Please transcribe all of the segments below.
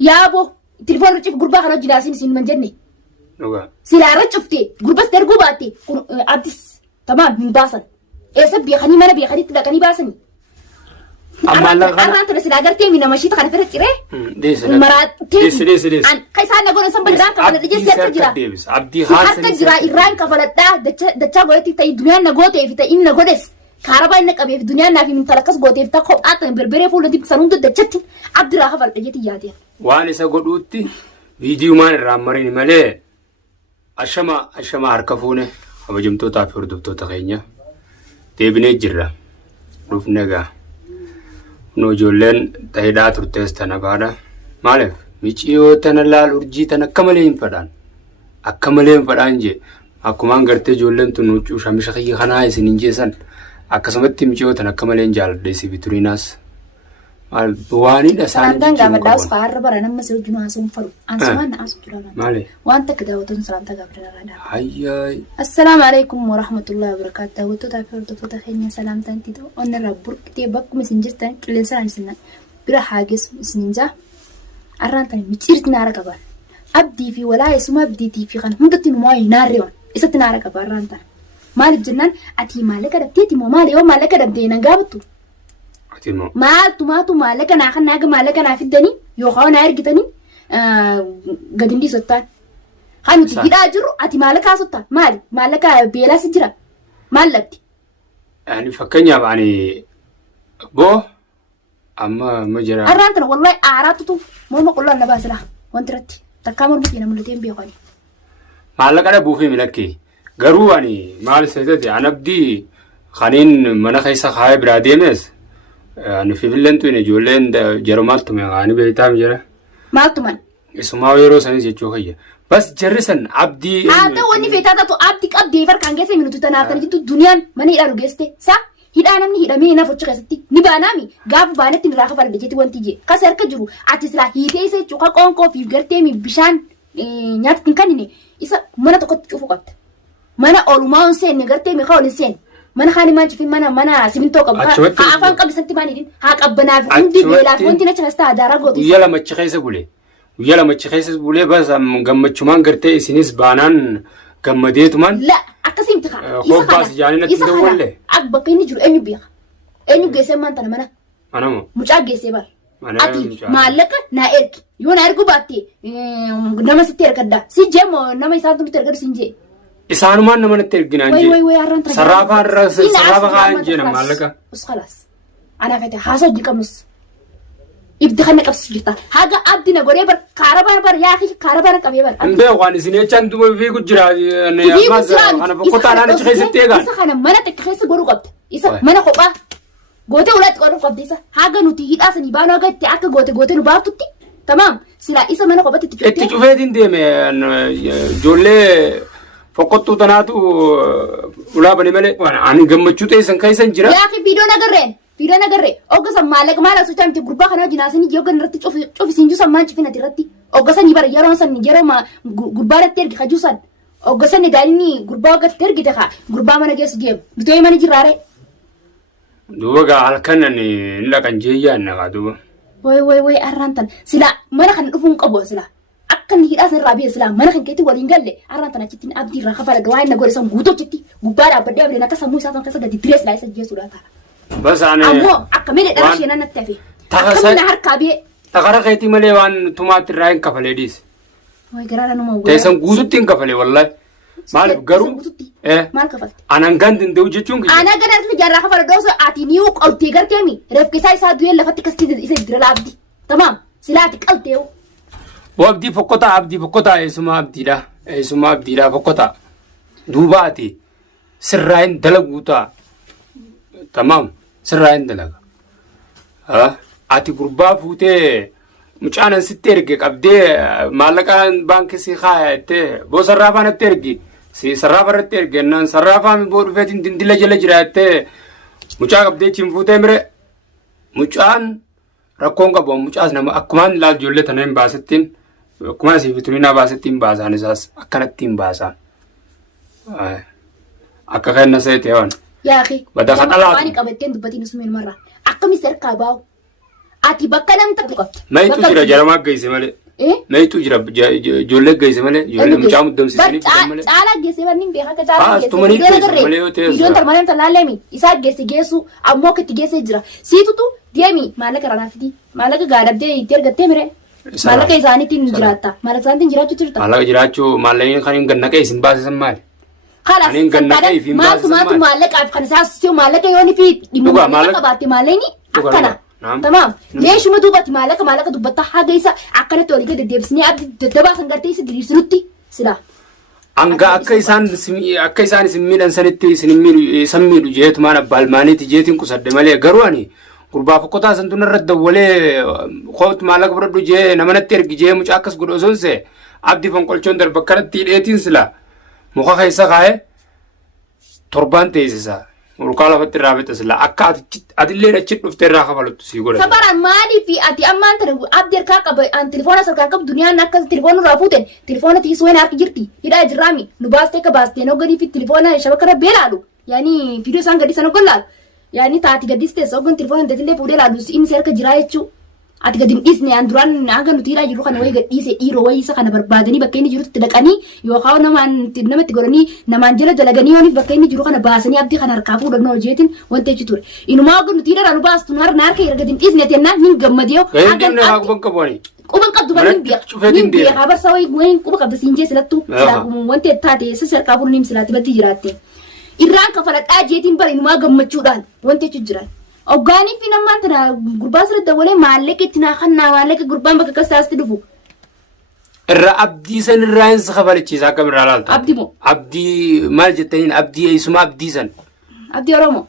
يا أبو تليفون رجع قربا خلاص جلاسين سين من جنة سلا رجفتي قربا ترجو باتي عبدس تمام من باسن إيه سب يخني ما نبي يخني تلا كني باسني أنا ترى سلا قرتي من ماشي تخلف رتيره مرات ديس كيس أنا أقول سب بدران كفلت جي سير تجرا عبدي خاص تجرا إيران كفلت دتشا قولتي تي الدنيا نقوتي في تي إن نقودس كهرباء إنك أبي في الدنيا نافي من تلقص قوتي في تقو أتن بربرة فول دي بسنون دتشت عبد الله كفلت جي تياتي وأنا سأقولوتي فيديو ما نرامرين ماله أشما هركفونه أبى جمتو تافير دبتو تغينيا تبني جرا رفناقا نوجولن تهيدا ترتيس تنبادا مالف ميشيو تنلال urjii tan akkamaleen fadhaan je akkumaan gartee ijoolleen tun huccuu shamisha kiyya kanaa isin hin jeesan akkasumatti miciyoo tan akkamaleen jaaladhe si bituriinaas waanidha isaanii jechuun qabu. Salaamtaan gaafadhaas bara nama si wajjin haasa'uun falu. Ansumaan na haasa'u jira. Maali? Wanta akka daawwatuun salaamtaa gaafadhaa. Hayyaay. Assalaamu alaikum wa rahmatullahi wa barakaatuh. Daawwattootaa fi hordoftoota keenya salaamtaan titoo onnirraa burqitee bakkuma isin jirtan qilleensaan isin bira haageessu isin jaa. Arraan tani micciirti naara qaban. Abdii fi walaayesuma abdiitii fi kan hundatti nu moo'ee naarreewan isatti naara qaba arraan tana. Maaliif jennaan ati maallaqa dhabdeeti moo maali yoo maallaqa dhabdee nan gaafattu. Maaltu maallaqa naa kan naaga maallaqa naa fiddanii yookaan naa ergitanii gadi hin dhiisottaan. Haa nuti hidhaa jirru ati maallaqa haasottaa maali maallaqa beelaas jira maal dhabdi. Ani fakkeenyaaf ani boo amma ma jira. Arraan tana wallahi aaraatutu morma qullaan na baasila wanti irratti takkaa morma keenya mul'ateen beekani. Maallaqa dhabuufi milakkee garuu ani maal seetati an abdii kaniin mana keessa kaayee biraa deemes ani fifilentu hin ijoolleen jarumaattu meeqaani beektaa mi jira. Maaltuman. Isumaa yeroo sanis jechuu kayya. Bas jarri san abdii. Haa ta'u wanni feetaa taatu abdii qabdee farkaan geesse minuutu tanaaf jitu duniyaan mana hidhaa dhugeeste saa. Hidhaa namni hidhamee naaf hojii keessatti ni baanaami gaafa baanetti nirraa kafalan jeeti wanti jee kas harka jiru ati silaa hiitee isa jechuudha qoonqoo fi gartee mi bishaan nyaatatti hin kannine isa mana tokkotti cufu qabda mana oolumaa hin seenne gartee mi haa ol hin seenne mana kaan himaan cufin mana simintoo qabu haa afaan qabisanti maaliidhin haa qabbanaaf hundi beelaaf wanti nacha keessaa adaaraa gootu. Guyyaa lamachi keessa bulee bas gammachumaan gartee isinis baanaan gammadeetumaan. Akkasiin tika. Hobbaas jaanii natti dawwalle. Bakka inni jiru eenyu beeka. Eenyu geessee maanta mana. Manamoo. Mucaa geessee bara. Ati maallaqa naa ergi. Yoo naa ergu baatte nama sitti ergadda. Si jeemoo nama isaan tulitti ergadu siin jee. Isaanumaan nama natti erginaan jee. Way arraan tana. Sarraafa kaan jee nama maallaqa. Uskalaas. Anaaf ete haasoo hojii qabnus. Ibdi kan naqabsiisu jirta. Haga abdi na godhee bar kaarabaan bar yaa fi kaarabaan qabee bar. Ambee waan isin jechaan duuba fi gujjira. Kana boqqotaa naan achi keessatti eegan. Isa kana mana takka keessa godhuu qabda. Isa mana kophaa gootee ulaatti godhuu qabda isa. Haga nuti hidhaa sanii baanuu haga itti akka gootee nu baaftutti. Tamaam silaa isa mana kophaatti itti cufee. Itti cufeetiin deeme ijoollee foqqottuu tanaatu ulaa bane malee. Ani gammachuu ta'esan keessan jira. Yaa fi viidiyoon agarreen. Fiidaan agarree oggasan maallaqa maal asuu taa'imti gurbaa kanaa jinaasanii yoo ganarratti cufisiin juusan maan cifinati irratti oggasanii bara yeroo san yeroo gurbaa irratti ergi kajuusan oggasan daa'imni gurbaa oggatti ergite kaa gurbaa mana geessu deemu bitooyi mana jirraare. Duuba gaa halkan ani laqan jeeyyaan nagaa duuba. Way arraan tan silaa mana kan dhufuun qabu silaa akka inni hidhaa sanirraa biyya silaa mana kan keetti waliin galle arraan tan achitti abdii irraa kafala gawaa inni godhe san guutuu achitti gubbaa dhaabbadee abdeen akka sammuu isaa san keessa gadi diree silaa isa jeessuudhaa ta'a. Bas ane. Ammoo akka meedhe dhala ishee nan natti hafe. Akka harkaa bee. Takara keetii malee waan tumaatti irraa hin kafalee dhiis. Way garaadha numa wayyaa. Teessan guututti hin kafalee wallahi. Maaliif garuu. Maal kafalte? Anan gan danda'u jechuun kiyya. Ana gan arginu jaarraa kafala dooso ati ni qaltee garteemi reefkisaa isaa du'ee lafatti kasti isa dira laabdi. Tamaam silaati qaltee. Abdii fokkotaa eesuma abdiidha fokkotaa. Duubaati sirraa hin dalaguutaa. Tamaam. Sirraa hin dalaga. Ati gurbaa fuutee mucaanan sitti erge qabdee maallaqaan baankii si kaayattee boo sarraafaa natti ergi si sarraafa irratti ergennaan sarraafaa mi boo dhufeetiin dindila jala jiraattee mucaa qabdee chiin fuutee mire mucaan rakkoon qabu mucaas nama akkumaan ilaal ijoollee tana hin baasettiin akkuma siif turinaa baasettiin baasaan isaas akkanatti hin baasaan. Akka kenna seetee waan. Yaa akhi. Badda kan alaatu. Waan qabatteen dubbatiin isumeen marra. Akkamitti harkaa baa'u. ati bakka namta qabta. Mayitu jira jaramaa geesse malee. Mayitu jira ijoollee geesse malee ijoollee mucaa muddamsiisanii fidan malee. Caalaa geesse banni beekaa akka caalaa geesse. Tumanii geesse malee yoo ta'e. Ijoon tarmaanii talaalleemi isaa geessu ammoo akka itti geesse jira. Siitutu deemi maallaqa ranaafiti maallaqa gaadhabdee itti ergattee mire. Maallaqa isaaniitiin jiraatta. Maallaqa isaaniitiin jiraachuu jirta. Maallaqa jiraachuu maallaqni kan hin gannaqee isin baasisan maali? Halas maatu maallaqaaf kan isaas maallaqa yooni fi dhimma maallaqa baatte maallaqni akkana. Tamam. Meeshuma duubatti maallaqa dubbatta haga isa akkanatti olii gadi deebisnee abdii daddabaasan gartee isa diriirsinutti sila. Anga akka isaan isin miidhan sanitti isin miidhu jeetu maana baalmaaniiti jeetiin qusadde malee garuu ani gurbaa fokkotaa san tun irratti dawwalee qoot maallaqa fudhadhu jee namanatti ergi jee mucaa akkas godhu osoo hin see abdii fonqolchoon darba kanatti hidheetiin sila muka keessa kaa'ee torbaan teessisa. Urkaa lafatti irraa bitta sila akka atillee achi dhuftee irraa kafaluttu sii godha. Sabaraan maaliif ati ammaan tana abdii harkaa qaba an telefoona sarkaa qabu duniyaan akka telefoona irraa fuuten telefoona tiisuu hin harki jirti hidhaa jirraami nu baastee ka baastee nooganii fi telefoona shabaka irra beelaalu yaani viidiyoo isaan gadhiisan oggon laalu yaani taati gadhiistees oggon telefoona intallee fuudhee laalu inni harka jiraa jechuu ati gadi hin dhiisne an duraan hanga nuti hidhaa jiru kana wayii gadhiise dhiiroo wayii isa kana barbaadanii bakka inni jirutti dhaqanii yookaan namatti godhanii namaan jala dalaganii yooniif bakka inni jiru kana baasanii abdii kana harkaa fuudhannoo hojeetiin wanti achi ture. Inumaa oggon nuti hidhaa nu baastu nu harka gadi hin dhiisne jennaan hin gammadee. Quban qabdu bara hin beekaa barsa wayii quba qabda siin jee silattu wanti taate sisi harkaa fuudhanii silaatti baddi jiraatte. Irraan kafaladhaa jeetiin bara inumaa gammachuudhaan wanti achi jiran. Oggaanii fi namaan tana gurbaa sirriitti dabalee maallaqa itti naaqannaa maallaqa gurbaan bakka kastaasti dhufu. Irra abdii san irraa hin kafalichiisa akkam irraa laalta. Abdii moo? Abdii maal jettaniin abdii eessuma abdii san. Abdii Oromoo.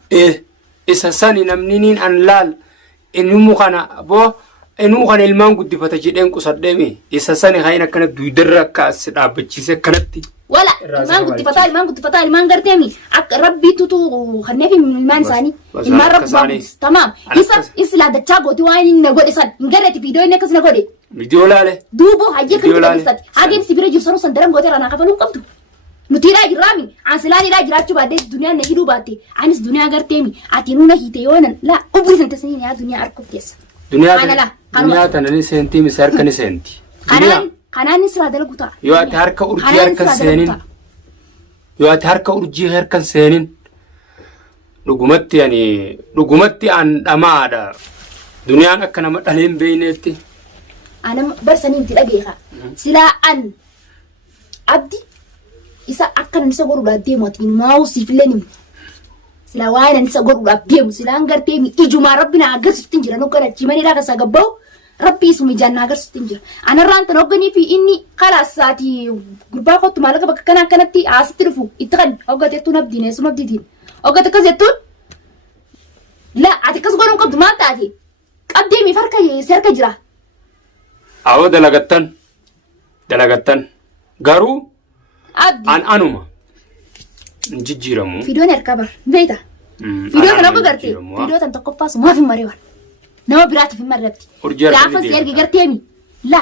Isa sani namni niin an laal inni kana boo inni kana ilmaan guddifata jedheen qusadheemi isa sani hayin akkana duudarra akka as dhaabbachiise akkanatti. Wala ilmaan guddifataa ilmaan garteemi akka rabbii tutu kanneef ilmaan isaanii ilmaan rabbaabus tamam isa laadachaa gooti waan inni na godhe san hin garreeti viidiyoo inni akkas na godhe. Viidiyoo laale. Duubo hayyee kan itti gadhiisatti hageen si bira jiru sanuu san daran gootee ranaa kafaluu qabdu. Nuti hidhaa jirraami ansilaan hidhaa jiraachuu baaddees duniyaan na hidhuu baatte anis duniyaa garteemi ati nuuna hiite yoonan laa ubri san tasanii yaa duniyaa harkuuf keessa. Duniyaa tana ni seenti misa harka ni seenti. Kanaan sirraa dalagu ta'a. Yoo ati harka urjii harkan seenin yoo ati harka urjii harkan seenin dhugumatti an dhamaadha duniyaan akka nama dhaleen beeyneetti. Anam barsanii itti dhageeka silaa an abdi isa akka isa godhuudhaaf deemu ati maa'u siifillee nimti silaa waan isa godhuudhaaf deemu silaan gartee ijumaa rabbina agarsiisutti hin jira noggan achii maniidhaa keessaa gabba'u. Rabbi isumi jannaa agarsiisutti jira. Anarraan tan hogganii fi inni kalaas saati gurbaa kottu maallaqa bakka kana akkanatti asitti dhufu itti kan hoggateettuun abdiin eessuma abdiitiin. Hoggate akkas jettuun la ati akkas godhuun qabdu maal taate qabdee miif harka jira. Awoo dalagattan garuu anuma hin jijjiiramu. Fiidoon harkaa bar beeyta. Fiidoo kan hogga gartee fiidoo tan tokkoffaa sumaaf hin mareewan. Nama biraatiif hin marrabti. Gaafa si erga garteemi la.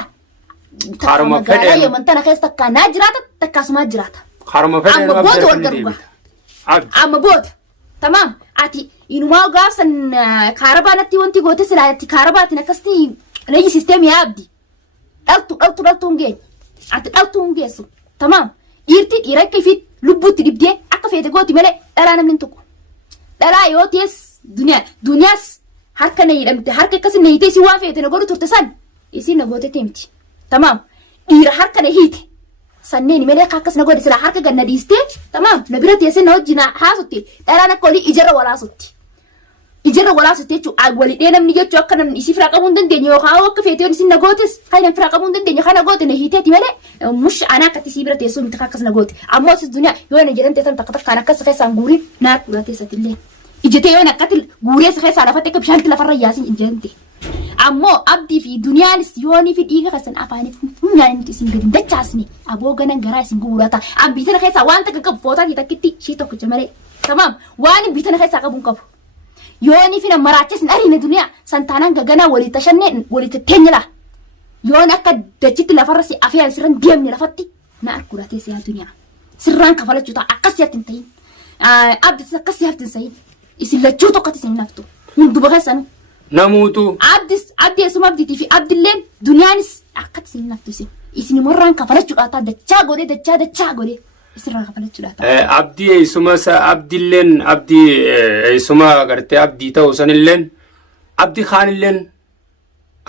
Haruma fedhe. Yommuu tana keessa takkaa naa jiraata takkaasumaa jiraata. Haruma fedhe. Amma booda wal garuuga. Amma booda. Tamam ati inumaa gaafsan kaarabaa natti wanti goote silaa ati kaarabaatiin akkasti leeyi siisteemii yaa abdi. Dhaltuu hin geenye. Ati dhaltuu hin geessu. Tamam dhiira akka ifiit lubbuutti dibdee akka feete gooti malee dhalaa namni hin tuqu. Dhalaa yoo ta'es duniyaas. Harka na hidhamte harka akkasii na hiitee si waan feete na godhu turte san isiin na goote miti tamam dhiira harka na hiite sanneen malee akkas na godhe silaa harka ganna dhiistee tamam na bira teessee na wajjin haasutti dharaan akka olii ijarra walaasutti jechuun walidhee namni jechuu akka namni isii firaa qabuu hin dandeenye yookaan akka feetee isiin na gootes kan namni firaa qabuu hin dandeenye kana goote na hiiteeti malee mush anaa akkatti isii bira teessuu miti akkas na goote ammoo sis duniyaa yoo na jedhamte tan takkaan akkas keessaan guuriin naa dhugaa keessatti ijjatee yoo naqqatti guuree isa keessaa lafatte akka bishaanitti lafarra yaasin ijjante. Ammoo abdii fi duniyaanis yoonii fi dhiiga keessan afaaniif humnaan nuti isin gadi dachaasne aboo ganan garaa isin guurata. Ambitana keessaa waan takka qabu footaa takkitti shii tokko jamaree. Tamam waan ambitana keessaa qabu qabu. Yoonii fi namaraachis ariina duniyaa santaanaan gaganaa walii tashanne walii tetteenyila. Yoon akka dachitti lafarra si afiyaan sirran deemne lafatti na arguudhaatee siyaa duniyaa. Sirraan kafalachuu ta'a akkas yaattin ta'in. Abdii akkas yaattin sayin. Isin lachuu tokkotti isin naftu. Hunduba keessan نموتو abdi esuma abdiitii fi abdilleen duniyaanis akkatti isin naftusi isin morraan kafalachuudhaata dachaa godhe isirraa kafalachuudhaata. Abdi esuma abdilleen abdi esuma gartee abdii ta'uu sanilleen abdi khaanilleen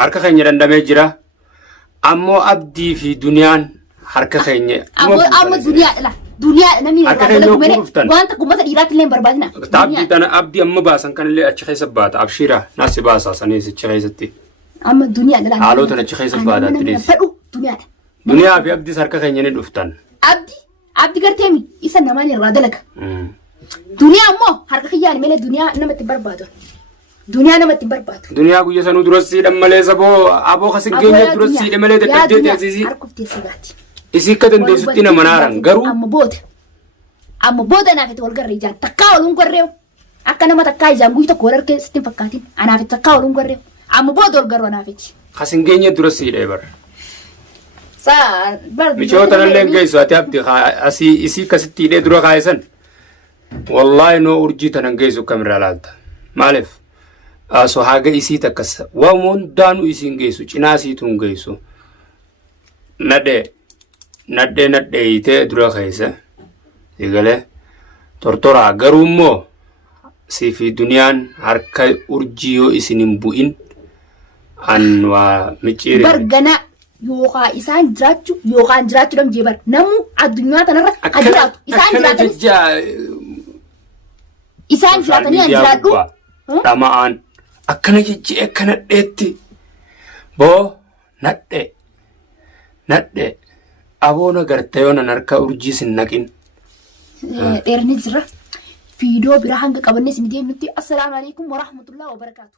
harka keenya dandamee jira ammoo abdii fi duniyaan harka keenya. Amma duniyaadha. Duniyaa namni wanta kummata dhiiraatti illee barbaadina. Abdii tana abdii amma baasan kanillee achi keessa baata abshira naasi baasa sanis achi keessatti. Amma duniyaadha. Haalota achi keessa baataatti deessi. Fedhu duniyaadha. Duniyaa fi abdii harka keenya ni dhuftan. Abdi garteemi isa namaan irraa dalaga. Duniyaa ammoo harka kiyyaan malee duniyaa namatti barbaadu. Duniyaa namatti barbaadu. Duniyaa guyya sanuu durasiidhaan malee saboo aboo kasin keenya durasiidhaan malee dadhabdee teessisi. Harkuftee sigaati. Isi akka dandeessutti nama naaran garuu. Amma booda naaf itti wal garree ijaan takkaa waliin gorreewu. Akka nama takkaa ijaan guyyaa tokko wal harkee sitti hin fakkaatin. Anaaf itti takkaa waliin gorreewu. Amma booda wal garuu anaaf itti. Kasin keenya durasiidha bara. Michoota nallee geessu ati abdi asii isii akkasitti hidhee dura kaa'isan. Wallaahi noo urjii tanan geessu kamirraa laalta. Maaliif? So haga isii takkas waan hundaanuu isiin geessu cinaa isiituun geessu. Nadhee hiitee dura keessa egalee tortoraa garuu immoo sii fi duniyaan harka urjii yoo isin hin bu'in an waa micciire. Bargana yookaan isaan jiraachuu damjee bar namuu addunyaa kanarra jiraatu isaan jiraatanii an jiraadhu. Dhama'aan akkana jechee akkana dheetti boo nadhee aboona gartee yoo nan harka urjii sin naqin. Dheerni jira. Fiidiyoo biraa hanga qabannee isin deemnutti. Assalaamu alaikum wa rahmatullahi wa barakaatu.